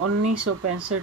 1965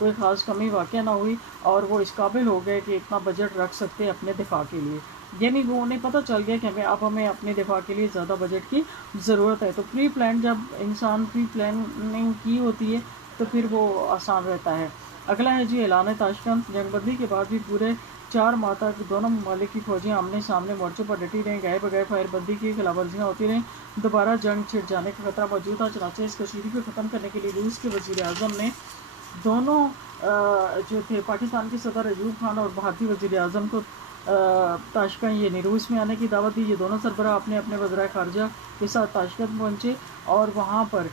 کوئی خاص کمی واقع نہ ہوئی اور وہ اس قابل ہو گئے کہ اتنا بجٹ رکھ سکتے اپنے دفاع کے لیے، یعنی وہ انہیں پتہ چل گیا کہ ہمیں اپنے دفاع کے لیے زیادہ بجٹ کی ضرورت ہے۔ تو پری پلان، جب انسان پری پلاننگ کی ہوتی ہے تو پھر وہ آسان رہتا ہے۔ اگلا ہے جی اعلان تاشکند۔ جنگ بندی کے بعد بھی پورے 4 ماہ تک دونوں ممالک کی فوجیں آمنے سامنے مورچوں پر ڈٹی رہیں، گاہے بگاہے فائر بندی کی خلاف ورزیاں ہوتی رہیں، دوبارہ جنگ چھڑ جانے کا خطرہ موجود تھا۔ چنانچہ اس کشیدگی کو ختم کرنے کے لیے روس کے وزیر اعظم نے دونوں جو تھے پاکستان کے صدر ایوب خان اور بھارتی وزیر اعظم کو تاشکند یعنی روس میں آنے کی دعوت دی۔ یہ دونوں سربراہ اپنے اپنے وزرائے خارجہ کے ساتھ تاشکند پہنچے اور وہاں پر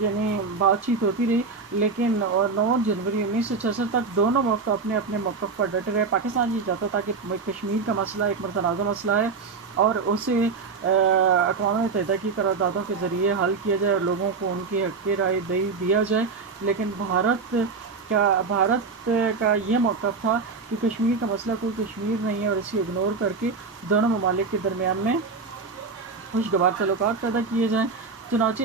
یعنی بات چیت ہوتی رہی، لیکن 9 جنوری 1966 تک دونوں وقت اپنے اپنے موقف پر ڈٹے رہے۔ پاکستان یہ چاہتا تھا کہ کشمیر کا مسئلہ ایک متنازع مسئلہ ہے اور اسے اقوام متحدہ کی قراردادوں کے ذریعے حل کیا جائے اور لوگوں کو ان کی حق رائے دیا جائے، لیکن بھارت کا یہ موقف تھا کہ کشمیر کا مسئلہ کوئی کشمیر نہیں ہے اور اسے اگنور کر کے دونوں ممالک کے درمیان میں خوشگوار تعلقات پیدا کیے جائیں۔ چنانچہ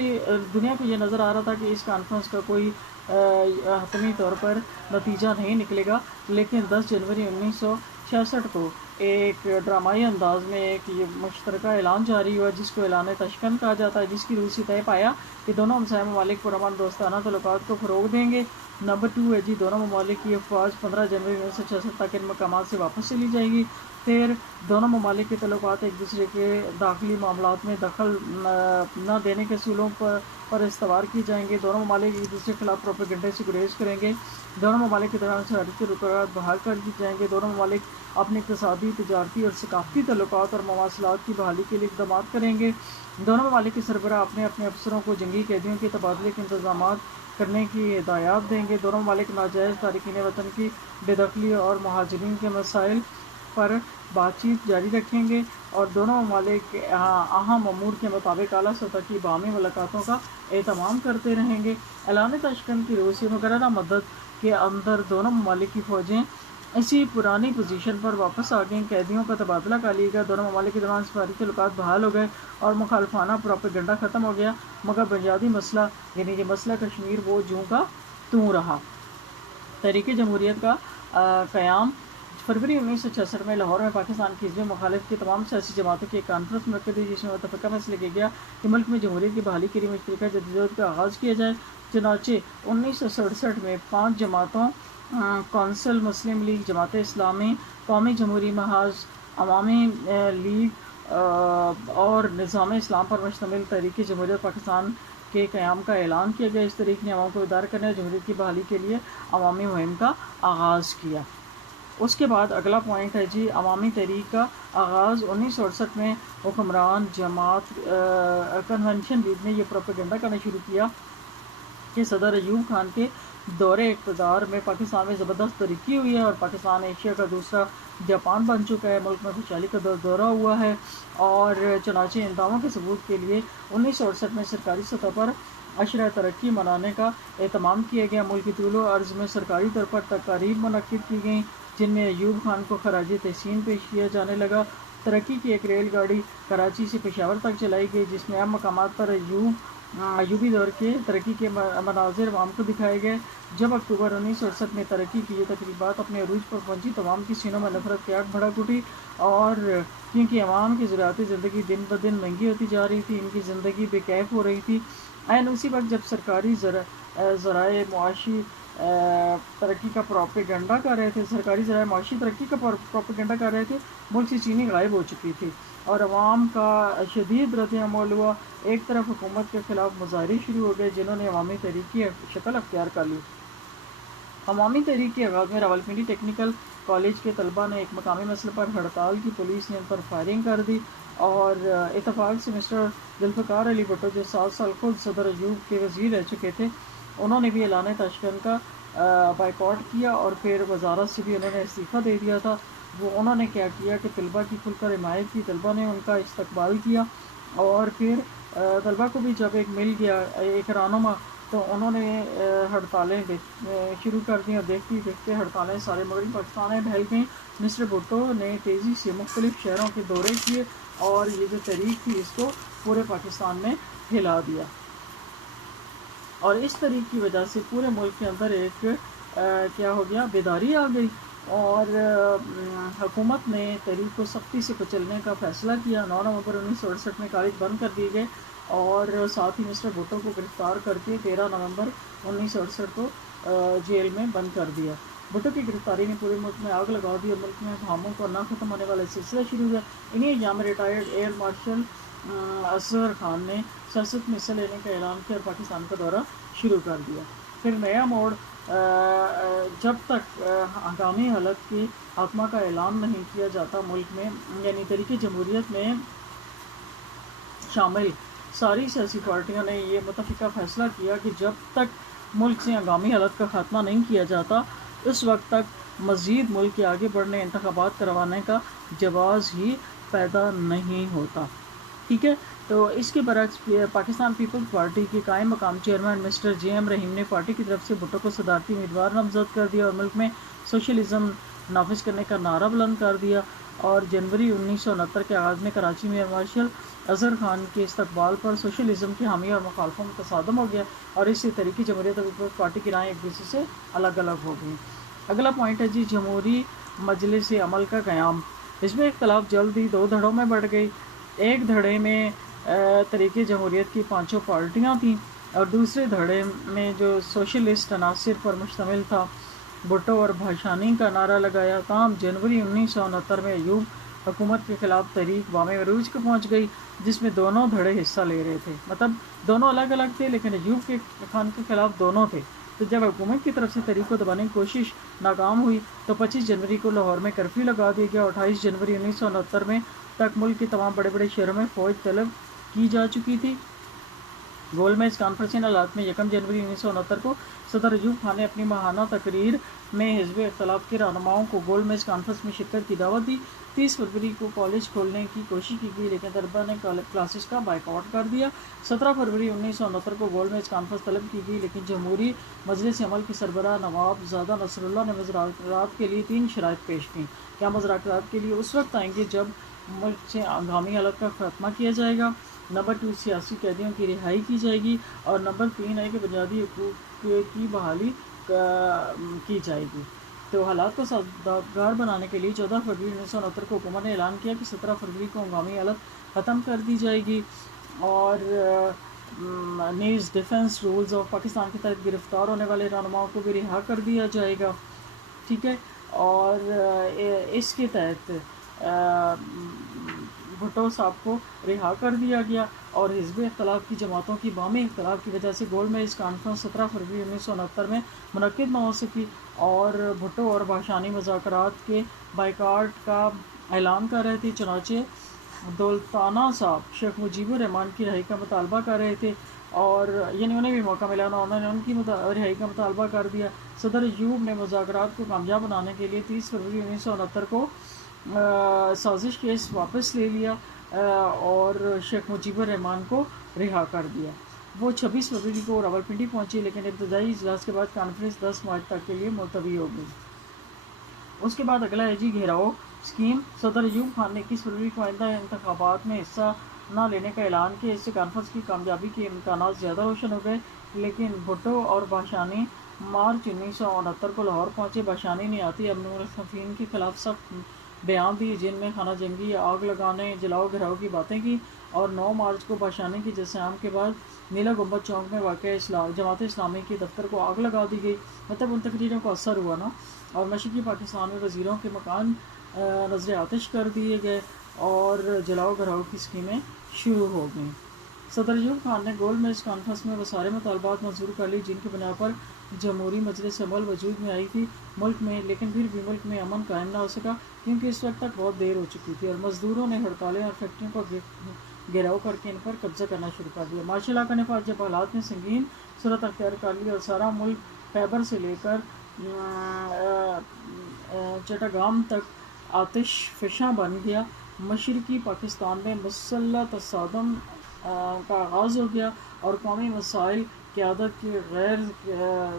دنیا کو یہ نظر آ رہا تھا کہ اس کانفرنس کا کوئی حتمی طور پر نتیجہ نہیں نکلے گا، لیکن 10 جنوری 1966 کو ایک ڈرامائی انداز میں ایک یہ مشترکہ اعلان جاری ہوا جس کو اعلان تاشکند کہا جاتا ہے، جس کی روح سے طے پایا کہ دونوں ہمسایہ ممالک پرامن دوستانہ تعلقات کو فروغ دیں گے۔ نمبر 2 ہے جی دونوں ممالک کی افواج 15 جنوری 1966 تک ان مقامات سے واپس چلی جائے گی۔ پھر دونوں ممالک کے تعلقات ایک دوسرے کے داخلی معاملات میں دخل نہ دینے کے اصولوں پر استوار کی جائیں گے۔ دونوں ممالک ایک دوسرے کے خلاف پروپیگنڈے سے گریز کریں گے۔ دونوں ممالک کے درمیان سرحدی رکاوٹ بحال کر دی جائیں گے۔ دونوں ممالک اپنے اقتصادی، تجارتی اور ثقافتی تعلقات اور مواصلات کی بحالی کے لیے اقدامات کریں گے۔ دونوں ممالک کے سربراہ اپنے اپنے افسروں کو جنگی قیدیوں کے تبادلے کے انتظامات کرنے کی ہدایات دیں گے۔ دونوں ممالک ناجائز تارکین وطن کی بے دخلی اور مہاجرین کے مسائل پر بات چیت جاری رکھیں گے اور دونوں ممالک اہم امور کے مطابق اعلیٰ سطح کی باہمی ملاقاتوں کا اہتمام کرتے رہیں گے۔ اعلان تاشکند کی روح سے مقررہ مدت کے اندر دونوں ممالک کی فوجیں اسی پرانی پوزیشن پر واپس آ گئیں، قیدیوں کا تبادلہ کر لیا گیا، دونوں ممالک کے درمیان سفارتی تعلقات بحال ہو گئے اور مخالفانہ پروپیگنڈا ختم ہو گیا، مگر بنیادی مسئلہ یعنی یہ مسئلہ کشمیر وہ جوں کا توں رہا۔ تحریک جمہوریت کا قیام۔ فروری 1966 میں لاہور میں پاکستان کی حزب مخالف کی تمام سیاسی جماعتوں کی ایک کانفرنس منعقد ہوئی جس میں متفقہ فیصلہ کیا گیا کہ ملک میں جمہوریت کی بحالی کے لیے مشترکہ جدوجہد کا آغاز کیا جائے۔ چنانچہ 1967 میں 5 جماعتوں کونسل، مسلم لیگ، جماعت اسلامی، قومی جمہوری محاذ، عوامی لیگ اور نظام اسلام پر مشتمل تحریک جمہوریت پاکستان کے قیام کا اعلان کیا گیا۔ اس تحریک نے عوام کو بیدار کرنے اور جمہوریت کی بحالی کے لیے عوامی مہم کا آغاز کیا۔ اس کے بعد اگلا پوائنٹ ہے جی عوامی تحریک کا آغاز۔ 1968 میں حکمران جماعت کنونشن لیگ نے یہ پروپیگنڈا کرنا شروع کیا کہ صدر ایوب خان کے دور اقتدار میں پاکستان میں زبردست ترقی ہوئی ہے اور پاکستان ایشیا کا دوسرا جاپان بن چکا ہے، ملک میں خوشحالی کا دورہ ہوا ہے، اور چنانچہ ان دعووں کے ثبوت کے لیے 1968 میں سرکاری سطح پر عشرہ ترقی منانے کا اہتمام کیا گیا۔ ملک کی طول و عرض میں سرکاری طور پر تقاریب منعقد کی گئیں جن میں ایوب خان کو خراج تحسین پیش کیا جانے لگا۔ ترقی کی ایک ریل گاڑی کراچی سے پشاور تک چلائی گئی جس میں اہم مقامات پر ایوبی دور کے ترقی کے مناظر عوام کو دکھائے گئے۔ جب اکتوبر 1968 میں ترقی کی یہ تقریبات اپنے عروج پر پہنچی تو عوام کی سینوں میں نفرت کی آگ بھڑک اٹھی، اور کیونکہ عوام کی ضروریاتی زندگی دن بدن مہنگی ہوتی جا رہی تھی، ان کی زندگی بے کیف ہو رہی تھی۔ اسی وقت جب سرکاری ذرائع معاشی ترقی کا پروپیگنڈا کر رہے تھے، ملک سے چینی غائب ہو چکی تھی اور عوام کا شدید رد عمل ہوا۔ ایک طرف حکومت کے خلاف مظاہرے شروع ہو گئے جنہوں نے عوامی تحریک کی شکل اختیار کر لی۔ عوامی تحریک کے آغاز میں راولپنڈی ٹیکنیکل کالج کے طلباء نے ایک مقامی مسئلے پر ہڑتال کی، پولیس نے ان پر فائرنگ کر دی اور اتفاق سے مسٹر ذوالفقار علی بھٹو جو 7 سال خود صدر ایوب کے وزیر رہ چکے تھے، انہوں نے بھی اعلان تاشکند کا بائیکاٹ کیا اور پھر وزارت سے بھی انہوں نے استعفیٰ دے دیا تھا۔ انہوں نے کیا کیا کہ طلباء کی کھل کر حمایت کی، طلباء نے ان کا استقبال کیا اور پھر طلباء کو بھی جب ایک مل گیا ایک رہنما تو انہوں نے ہڑتالیں شروع کر دیں اور دیکھتے دیکھتے ہڑتالیں سارے مغربی پاکستان میں پھیل گئیں۔ مسٹر بھٹو نے تیزی سے مختلف شہروں کے دورے کیے اور یہ جو تحریک تھی اس کو پورے پاکستان میں پھیلا دیا۔ اور اس طریق کی وجہ سے پورے ملک کے اندر ایک کیا ہو گیا، بیداری آ گئی، اور حکومت نے تحریک کو سختی سے کچلنے کا فیصلہ کیا۔ 9 نومبر 1968 میں کالج بند کر دیے گئے اور ساتھ ہی مسٹر بھٹو کو گرفتار کر کے 13 نومبر 1968 کو جیل میں بند کر دیا۔ بھٹو کی گرفتاری نے پورے ملک میں آگ لگا دی اور ملک میں ہنگاموں کا نہ ختم ہونے والا سلسلہ شروع ہوا۔ انہیں ایام میں retired air marshal Azhar Khan نے سیاست میں حصہ لینے کا اعلان کیا اور پاکستان کا دورہ شروع کر دیا۔ پھر نیا موڑ، جب تک ہنگامی حالت کی خاتمہ کا اعلان نہیں کیا جاتا ملک میں، یعنی تحریک جمہوریت میں شامل ساری سیاسی پارٹیوں نے یہ متفقہ فیصلہ کیا کہ جب تک ملک سے ہنگامی حالت کا خاتمہ نہیں کیا جاتا اس وقت تک مزید ملک کے آگے بڑھنے، انتخابات کروانے کا جواز ہی پیدا نہیں ہوتا۔ ٹھیک ہے، تو اس کے برعکس پاکستان پیپلز پارٹی کے قائم مقام چیئرمین مسٹر جے ایم رحیم نے پارٹی کی طرف سے بھٹو کو صدارتی امیدوار نامزد کر دیا اور ملک میں سوشلزم نافذ کرنے کا نعرہ بلند کر دیا، اور جنوری 1969 کے آغاز میں کراچی میں ایئر مارشل اظہر خان کے استقبال پر سوشلزم کے حامی اور مخالفوں میں تصادم ہو گیا اور اس سے تحریک جمہوریت اور پیپلز پارٹی کی رائے ایک دوسرے سے الگ الگ ہو گئی۔ اگلا پوائنٹ ہے جی جمہوری مجلس عمل کا قیام۔ اس میں اختلاف جلد ہی 2 دھڑوں میں بڑھ گئی۔ ایک دھڑے میں تحریک جمہوریت کی 5 پارٹیاں تھیں اور دوسرے دھڑے میں جو سوشلسٹ عناصر پر مشتمل تھا، بھٹو اور بھاشانی کا نعرہ لگایا۔ تاہم جنوری 1969 میں ایوب حکومت کے خلاف تحریک بام عروج کو پہنچ گئی جس میں دونوں دھڑے حصہ لے رہے تھے، مطلب دونوں الگ الگ تھے لیکن ایوب خان کے خلاف دونوں تھے۔ تو جب حکومت کی طرف سے تحریک کو دبانے کی کوشش ناکام ہوئی تو 25 جنوری کو لاہور میں کرفیو لگا دیا گیا اور 28 جنوری 1969 میں تک ملک کے تمام بڑے بڑے شہروں میں فوج طلب کی جا چکی تھی۔ گول میز کانفرنس ان حالات میں 1 جنوری 1969 کو صدر ایوب خان نے اپنی ماہانہ تقریر میں حزب اختلاف کے رہنماؤں کو گول میز کانفرنس میں شرکت کی دعوت دی۔ 30 فروری کو کالج کھولنے کی کوشش کی گئی لیکن طلبہ نے کلاسز کا بائیکاٹ کر دیا۔ 17 فروری 1969 کو گول میز کانفرنس طلب کی گئی لیکن جمہوری مجلس عمل کے سربراہ نواب زادہ نصر اللہ نے مذاکرات کے لیے 3 شرائط پیش کیں۔ کیا مذاکرات کے لیے اس وقت آئیں گے جب ملک سے ہنگامی حالت کا خاتمہ کیا جائے گا، نمبر 2 سیاسی قیدیوں کی رہائی کی جائے گی، اور نمبر 3 ہے کہ بنیادی حقوق کی بحالی کی جائے گی۔ تو حالات کو سازگار بنانے کے لیے 14 فروری 1969 کو حکومت نے اعلان کیا کہ 17 فروری کو ہنگامی حالت ختم کر دی جائے گی اور نیز ڈیفنس رولز آف پاکستان کے تحت گرفتار ہونے والے رہنماؤں کو بھی رہا کر دیا جائے گا۔ ٹھیک ہے، اور اس کے تحت بھٹو صاحب کو رہا کر دیا گیا اور حزب اختلاف کی جماعتوں کی باہمی اختلاف کی وجہ سے گول میز کانفرنس 17 فروری 1969 میں منعقد نہ ہو سکی اور بھٹو اور بھاشانی مذاکرات کے بائیکاٹ کا اعلان کر رہے تھے۔ چنانچہ دولتانہ صاحب شیخ مجیب الرحمان کی رہائی کا مطالبہ کر رہے تھے اور یعنی انہیں بھی موقع ملا نا، انہوں نے ان کی رہائی کا مطالبہ کر دیا۔ صدر ایوب نے مذاکرات کو کامیاب بنانے کے لیے 30 فروری 1969 کو سازش کیس واپس لے لیا اور شیخ مجیب الرحمان کو رہا کر دیا۔ وہ 26 فروری کو راولپنڈی پہنچے لیکن ابتدائی اجلاس کے بعد کانفرنس 10 مارچ تک کے لیے ملتوی ہو گئی۔ اس کے بعد اگلا ہے جی گھیراؤ اسکیم۔ صدر ایوب خان نے 21 فروری کو آئندہ انتخابات میں حصہ نہ لینے کا اعلان کیا، اس سے کانفرنس کی کامیابی کے امکانات زیادہ روشن ہو گئے، لیکن بھٹو اور بھاشانی مارچ 1969 کو لاہور پہنچے۔ بھاشانی نے آتی امن الخفین کے خلاف سخت بیان دیے جن میں خانہ جنگی، آگ لگانے، جلاؤ گھراؤ کی باتیں کی، اور 9 مارچ کو بھاشانی کی جسام کے بعد نیلا گنبد چوک میں واقع جماعت اسلامی کے دفتر کو آگ لگا دی گئی۔ مطلب ان تقریروں کو اثر ہوا نا، اور مشرقی پاکستان میں وزیروں کے مکان نظر آتش کر دیے گئے اور جلاؤ گھراؤ کی اسکیمیں شروع ہو گئیں۔ صدر ایوب خان نے گول میز کانفرنس میں وہ سارے مطالبات منظور کر لی جن کی بنا پر جمہوری مجلس عمل وجود میں آئی تھی ملک میں، لیکن پھر بھی ملک میں امن قائم نہ ہو سکا کیونکہ اس وقت تک بہت دیر ہو چکی تھی اور مزدوروں نے ہڑتالیں اور فیکٹریوں کو گھیراؤ کر کے ان پر قبضہ کرنا شروع کر دیا۔ مارشل لا کا نفاذ جب حالات نے سنگین صورت اختیار کر لی اور سارا ملک خیبر سے لے کر چٹاگام تک آتش فشاں بن گیا، مشرقی پاکستان میں مسلح تصادم کا آغاز ہو گیا اور قومی مسائل قیادت کے غیر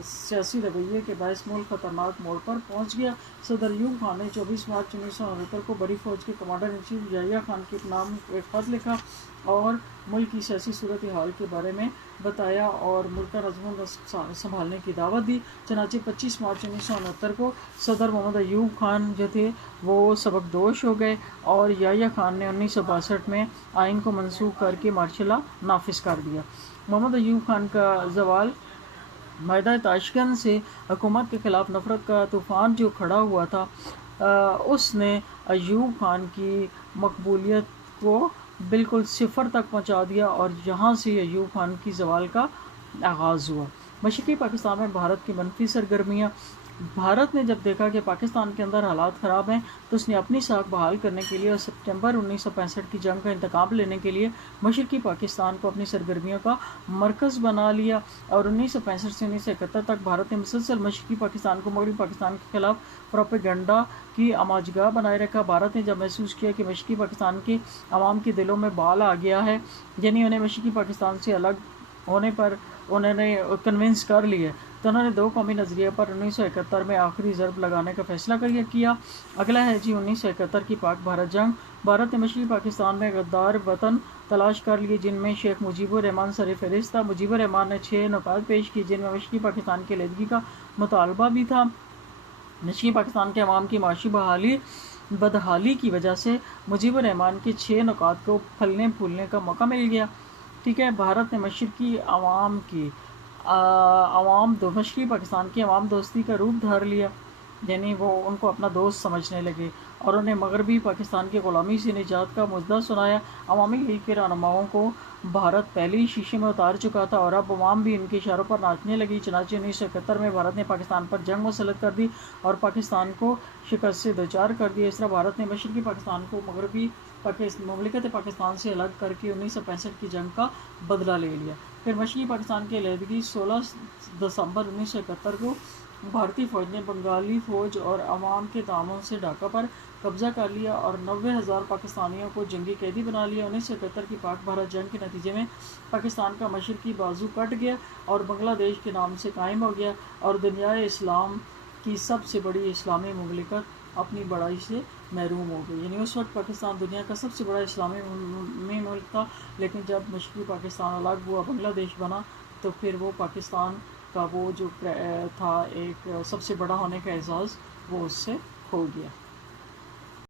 سیاسی رویے کے باعث ملک خطرناک موڑ پر پہنچ گیا۔ صدر ایوب خان نے 24 مارچ 1969 کو بڑی فوج کے commander in chief Yahya Khan کے نام ایک خط لکھا اور ملک کی سیاسی صورتحال کے بارے میں بتایا اور ملک کا نظم و نسق سنبھالنے کی دعوت دی۔ چنانچہ 25 مارچ 1969 کو صدر محمد ایوب خان جو تھے وہ سبکدوش ہو گئے اور یحییٰ خان نے 1962 میں آئین کو منسوخ کر کے مارشل لا نافذ کر دیا۔ محمد ایوب خان کا زوال معاہدہ تاشکند سے حکومت کے خلاف نفرت کا طوفان جو کھڑا ہوا تھا اس نے ایوب خان کی مقبولیت کو بالکل صفر تک پہنچا دیا اور یہاں سے ایوب خان کی زوال کا آغاز ہوا۔ مشرقی پاکستان میں بھارت کی منفی سرگرمیاں۔ بھارت نے جب دیکھا کہ پاکستان کے اندر حالات خراب ہیں تو اس نے اپنی ساکھ بحال کرنے کے لیے اور سپٹمبر 1965 کی جنگ کا انتقام لینے کے لیے مشرقی پاکستان کو اپنی سرگرمیوں کا مرکز بنا لیا اور 1965 سے 1971 تک بھارت نے مسلسل مشرقی پاکستان کو مغربی پاکستان کے خلاف پروپیگنڈا کی آماجگاہ بنائے رکھا۔ بھارت نے جب محسوس کیا کہ مشرقی پاکستان کے عوام کے دلوں میں بال آ گیا ہے، یعنی انہیں مشرقی پاکستان سے الگ ہونے پر انہوں نے کنونس کر لیے، تو انہوں نے دو قومی نظریے پر 1971 میں آخری ضرب لگانے کا فیصلہ کیا۔ اگلا ہے 1971 کی پاک بھارت جنگ۔ بھارت نے مشرقی پاکستان میں غدار وطن تلاش کر لیے جن میں شیخ مجیب الرحمان سر فہرست تھا۔ مجیب الرحمان نے 6 نکات پیش کیے جن میں مشرقی پاکستان کی علیحدگی کا مطالبہ بھی تھا۔ مشرقی پاکستان کے عوام کی معاشی بدحالی کی وجہ سے مجیب الرحمان کے 6 نکات کو پھلنے پھولنے کا موقع مل گیا۔ ٹھیک ہے، بھارت نے مشرقی مشرقی پاکستان کی عوام دوستی کا روپ دھار لیا، یعنی وہ ان کو اپنا دوست سمجھنے لگے اور انہیں مغربی پاکستان کی غلامی سے نجات کا مژدہ سنایا۔ عوامی لیگ کے رہنماؤں کو بھارت پہلے ہی شیشے میں اتار چکا تھا اور اب عوام بھی ان کے اشاروں پر ناچنے لگی۔ چنانچہ 1971 میں بھارت نے پاکستان پر جنگ مسلط کر دی اور پاکستان کو شکست سے دوچار کر دیا۔ اس طرح بھارت نے مشرقی پاکستان کو مغربی مملکت پاکستان سے الگ کر کے 1965 کی جنگ کا بدلہ لے لیا۔ پھر مشرقی پاکستان کی علیحدگی 16 دسمبر 1971 کو بھارتی فوج نے بنگالی فوج اور عوام کے تعاون سے ڈھاکہ پر قبضہ کر لیا اور 90,000 پاکستانیوں کو جنگی قیدی بنا لیا۔ 1971 کی پاک بھارت جنگ کے نتیجے میں پاکستان کا مشرقی بازو کٹ گیا اور بنگلہ دیش کے نام سے قائم ہو گیا اور دنیائے اسلام کی سب سے بڑی اسلامی مملکت اپنی بڑائی سے محروم ہو گئی۔ یعنی اس وقت پاکستان دنیا کا سب سے بڑا اسلامی ملک تھا، لیکن جب مشرقی پاکستان الگ ہوا، بنگلہ دیش بنا، تو پھر وہ پاکستان کا وہ جو تھا ایک سب سے بڑا ہونے کا اعزاز وہ اس سے کھو گیا۔